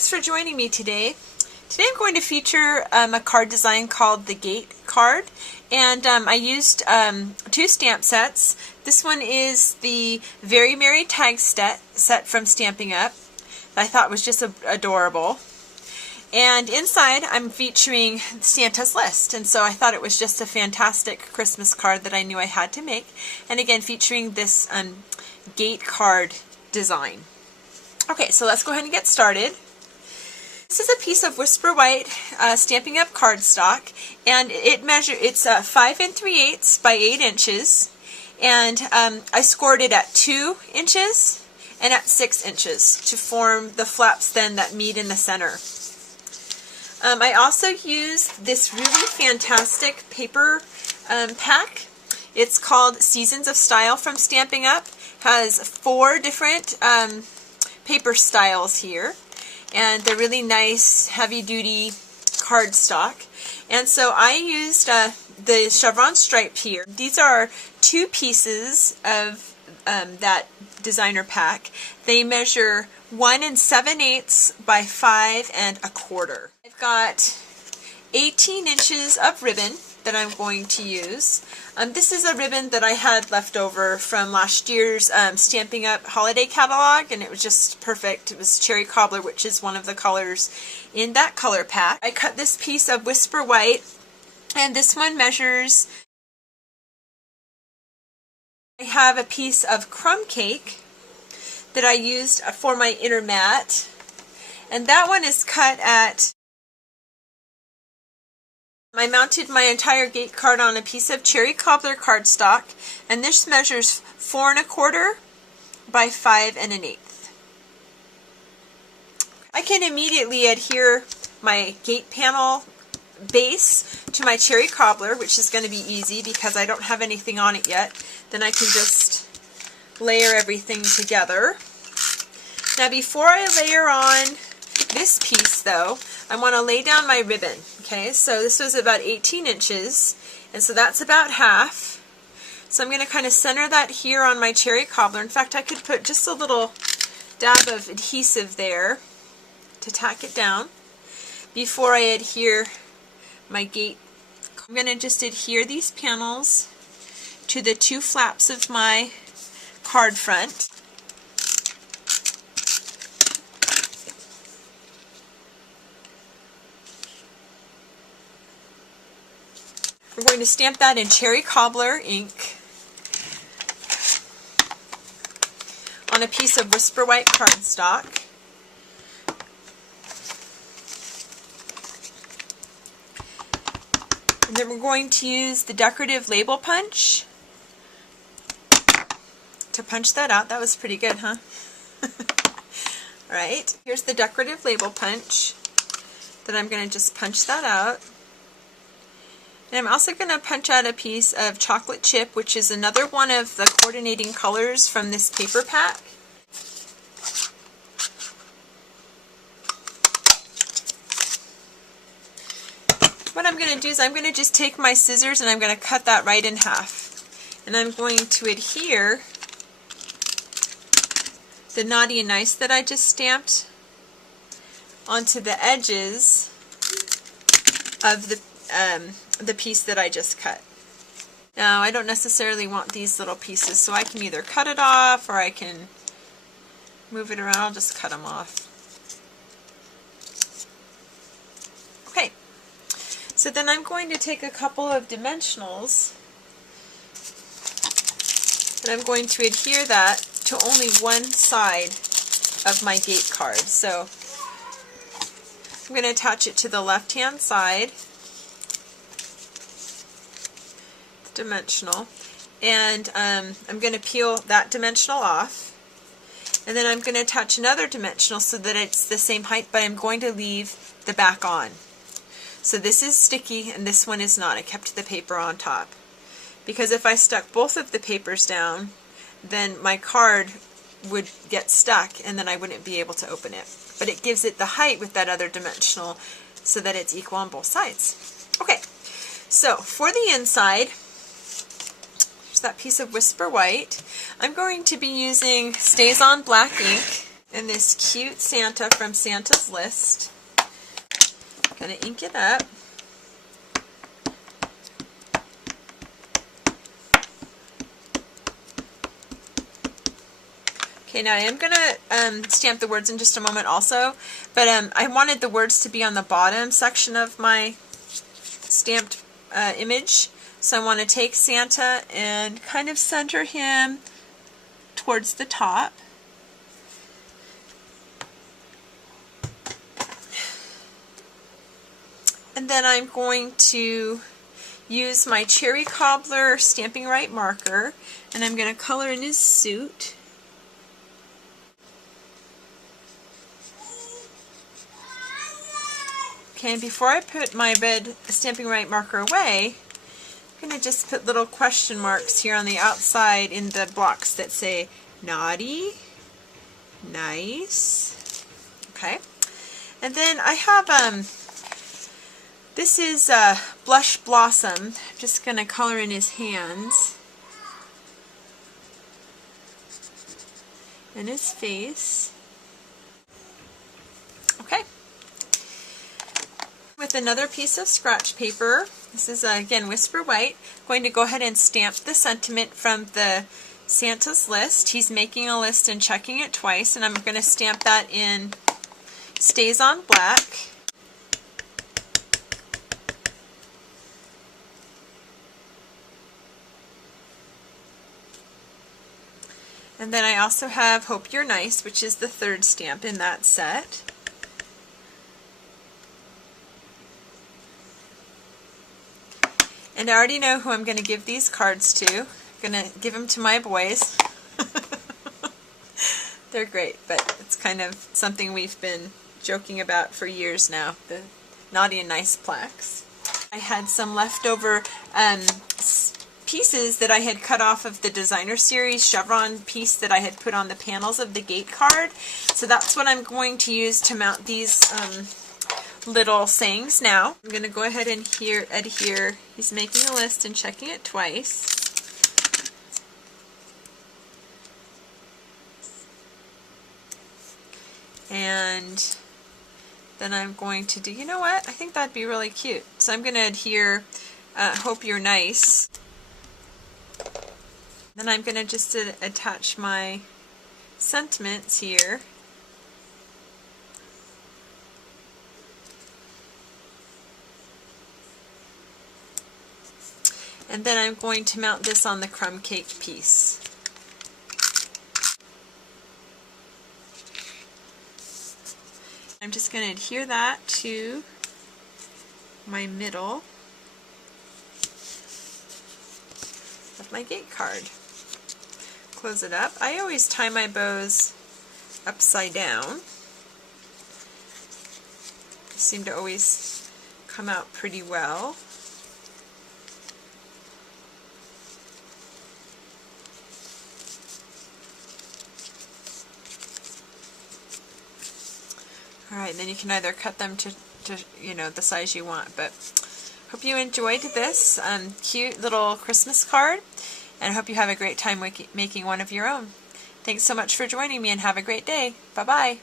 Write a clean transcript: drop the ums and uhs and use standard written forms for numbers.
thanks for joining me today. Today I'm going to feature a card design called the Gate card, and I used two stamp sets. This one is the Very Merry Tag set from Stampin' Up! That I thought was just adorable. And inside I'm featuring Santa's List, and so I thought it was just a fantastic Christmas card that I knew I had to make. And again, featuring this Gate card design. Okay, so let's go ahead and get started. This is a piece of Whisper White Stampin' Up! Cardstock, and it's 5 3/8 by 8 inches, and I scored it at 2 inches and at 6 inches to form the flaps then that meet in the center. I also used this really fantastic paper pack. It's called Seasons of Style from Stampin' Up! Has 4 different paper styles here, and they're really nice heavy-duty cardstock. And so I used the chevron stripe here. These are 2 pieces of that designer pack. They measure 1 7/8 by 5 1/4. I've got 18 inches of ribbon that I'm going to use. This is a ribbon that I had left over from last year's Stampin' Up! Holiday catalog, and it was just perfect. It was Cherry Cobbler, which is one of the colors in that color pack. I cut this piece of Whisper White, and this one measures... I have a piece of crumb cake that I used for my inner mat, and that one is cut at... I mounted my entire Gate card on a piece of Cherry Cobbler cardstock, and this measures 4 1/4 by 5 1/8. I can immediately adhere my Gate panel base to my Cherry Cobbler, which is going to be easy because I don't have anything on it yet. Then I can just layer everything together. Now before I layer on this piece though, I want to lay down my ribbon. Okay, so this was about 18 inches, and so that's about half. So I'm going to kind of center that here on my Cherry Cobbler. In fact, I could put just a little dab of adhesive there to tack it down before I adhere my Gate. I'm going to just adhere these panels to the 2 flaps of my card front. We're going to stamp that in Cherry Cobbler ink on a piece of Whisper White cardstock. And then we're going to use the decorative label punch to punch that out. That was pretty good, huh? Alright, here's the decorative label punch. Then I'm going to just punch that out. And I'm also going to punch out a piece of chocolate chip, which is another one of the coordinating colors from this paper pack. What I'm going to do is I'm going to just take my scissors and I'm going to cut that right in half. And I'm going to adhere the Naughty and Nice that I just stamped onto the edges of the piece that I just cut. Now I don't necessarily want these little pieces, so I can either cut it off or I can move it around. I'll just cut them off. Okay, so then I'm going to take a couple of dimensionals and I'm going to adhere that to only one side of my Gate card. So I'm going to attach it to the left hand side, dimensional, and I'm going to peel that dimensional off, and then I'm going to attach another dimensional so that it's the same height, but I'm going to leave the back on. So this is sticky and this one is not. I kept the paper on top because if I stuck both of the papers down, then my card would get stuck and then I wouldn't be able to open it. But it gives it the height with that other dimensional so that it's equal on both sides. Okay, so for the inside, that piece of Whisper White. I'm going to be using Stays On black ink. And this cute Santa from Santa's List. Gonna ink it up. Okay, now I am going to stamp the words in just a moment also, but I wanted the words to be on the bottom section of my stamped image. So I want to take Santa and kind of center him towards the top. And then I'm going to use my Cherry Cobbler Stamping Right marker, and I'm going to color in his suit. Okay, and before I put my red Stamping Right marker away, I'm going to just put little question marks here on the outside in the blocks that say naughty, nice. Okay, and then I have, this is Blush Blossom. I'm just going to color in his hands and his face. Okay. With another piece of scratch paper, this is again Whisper White, I'm going to go ahead and stamp the sentiment from the Santa's List. He's making a list and checking it twice, and I'm going to stamp that in Stays on Black. And then I also have Hope You're Nice, which is the third stamp in that set. And I already know who I'm going to give these cards to. I'm going to give them to my boys. They're great, but it's kind of something we've been joking about for years now, the Naughty and Nice plaques. I had some leftover pieces that I had cut off of the Designer Series chevron piece that I had put on the panels of the gate card. So that's what I'm going to use to mount these little sayings now. I'm going to go ahead and adhere. He's making a list and checking it twice. And then I'm going to do, you know what? I think that'd be really cute. So I'm going to adhere Hope You're Nice. Then I'm going to just attach my sentiments here. And then I'm going to mount this on the crumb cake piece. I'm just going to adhere that to my middle of my gate card. Close it up. I always tie my bows upside down. They seem to always come out pretty well. Alright, then you can either cut them to you know, the size you want, but hope you enjoyed this cute little Christmas card, and I hope you have a great time making one of your own. Thanks so much for joining me, and have a great day. Bye-bye.